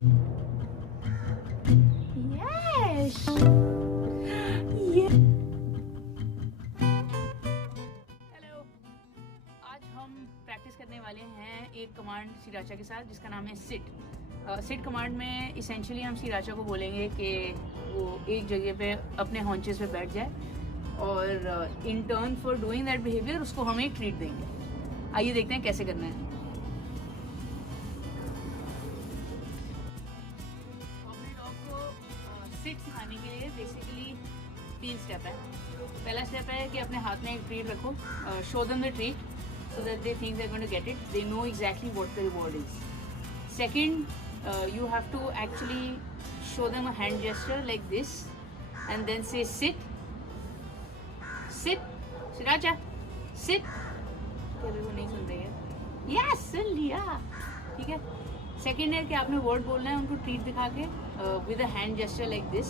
Yes. Yeah. Hello, आज हम practice करने वाले हैं एक कमांड श्रीराचा के साथ जिसका नाम है सिट। सिट कमांड में इसेंशियली हम श्रीराचा को बोलेंगे कि वो एक जगह पे अपने हॉन्चेस पे बैठ जाए और in turn for doing that behaviour उसको हम एक ट्रीट देंगे। आइए देखते हैं कैसे करना है। सिट सिखाने के लिए बेसिकली 3 स्टेप है। पहला स्टेप है कि अपने हाथ में एक ट्रीट रखो, show them the treat so that they think they're going to get it. They know exactly what the reward is. Second, you have to actually show them a hand gesture like this and then say sit, sit, Sriracha, sit. वो नहीं सुन रही है। Yes, सुन लिया। ठीक है। Second है कि आपने वर्ड बोलना है उनको ट्रीट दिखा के with a hand gesture like this.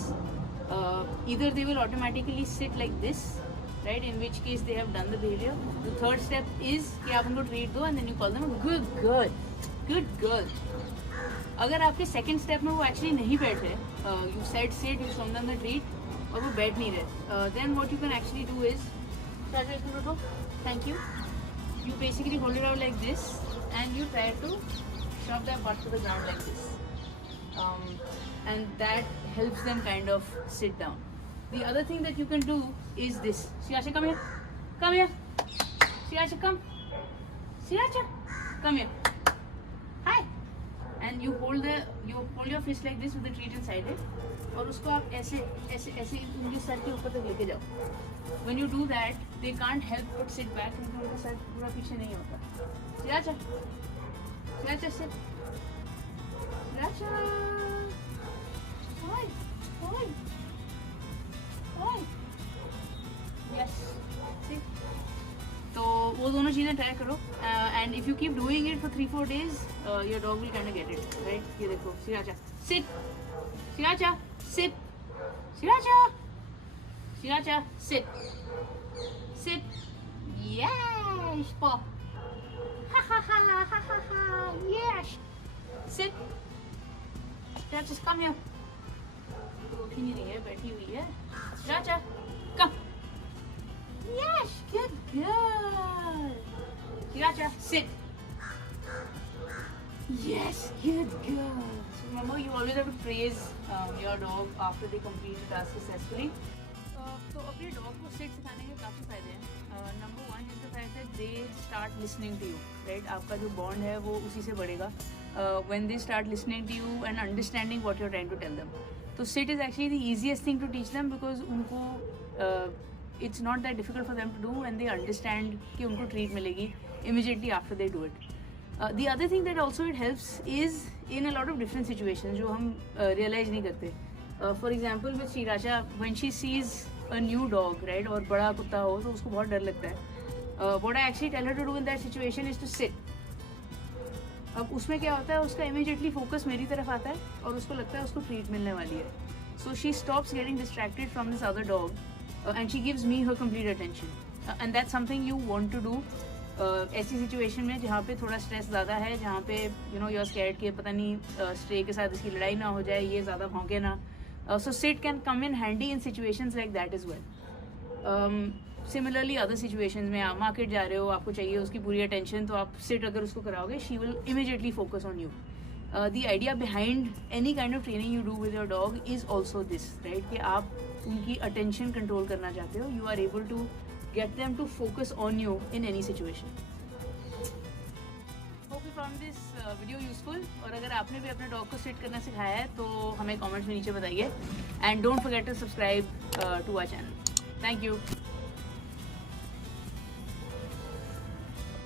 Either they will automatically sit like this, right? In which case they have done the behavior. The third step is कि आप उनको ट्रीट दो and then you call them good girl, good girl. अगर आपके second step में वो actually नहीं बैठ रहे, you said sit, you show them the treat, और वो बैठ नहीं रहे, then what you can actually do is, thank you. You basically hold it out like this and you try to shove their butt to the ground like this, and that helps them kind of sit down. The other thing that you can do is this. Sriracha, come here. Come here. Sriracha, come. Sriracha, come here. Hi. And you hold your fist like this with the treat inside it. और उसको आप ऐसे ऐसे ऐसे उनके sir के ऊपर तक लेके जाओ. When you do that, they can't help but sit back क्योंकि उनका सर पूरा पीछे नहीं होता. Sriracha. Sriracha, sit. Sriracha. Hi. Hi. Hi. Yes. See. तो वो दोनों चीज़ें ट्राई करो and if you keep doing it for 3-4 days, your dog will kind of get it, right? ये देखो, Sriracha, sit. Sriracha, sit. Sriracha. Sriracha, sit. Sit. Yes, paw. Ha ha ha ha ha ha. Yes. Sit. Sriracha, come here. उठी नहीं रही है, बैठी हुई है. Sriracha, come. Yes, good girl. Sriracha, sit. Yes, good girl. So remember, you always have to praise your dog after they complete the task successfully. तो अपने dog को सिट सिखाने के काफ़ी फायदे हैं। Number 1 is the fact that they start listening to you, right? आपका जो बॉन्ड है वो उसी से बढ़ेगा when they start listening to you and understanding what you are trying to tell them. तो it is actually the easiest thing to teach them because उनको it's not that difficult for them to do and they understand कि उनको treat मिलेगी immediately after they do it. The other thing that also it helps is in a lot of different situations जो हम realize नहीं करते. For example with Sriracha, when she sees a new dog, right, और बड़ा कुत्ता हो तो उसको बहुत डर लगता है. What I actually tell her to do in that situation is to sit. अब उसमें क्या होता है, उसका immediately focus मेरी तरफ आता है और उसको लगता है उसको treat मिलने वाली है. So she stops getting distracted from this other dog. And she gives me her complete attention, and that's something you want to do. ऐसी सिचुएशन में जहाँ पे थोड़ा स्ट्रेस ज़्यादा है, जहाँ पे यू आर स्कैर्ड कि पता नहीं स्ट्रे के साथ इसकी लड़ाई ना हो जाए, ये ज़्यादा भौंके ना. So sit can come in handy in situations like that as well. Similarly other situations में आप मार्केट जा रहे हो, आपको चाहिए उसकी पूरी अटेंशन, तो आप सिट अगर उसको कराओगे she will immediately focus on you. The idea behind any kind of training you do with your dog is also this, right? कि आप उनकी attention control करना चाहते हो. You are able to get them to focus on you in any situation. Hope you found this video useful. और अगर आपने भी अपने dog को sit करना सिखाया है तो हमें comments में नीचे बताइए. And don't forget to subscribe to our channel. Thank you.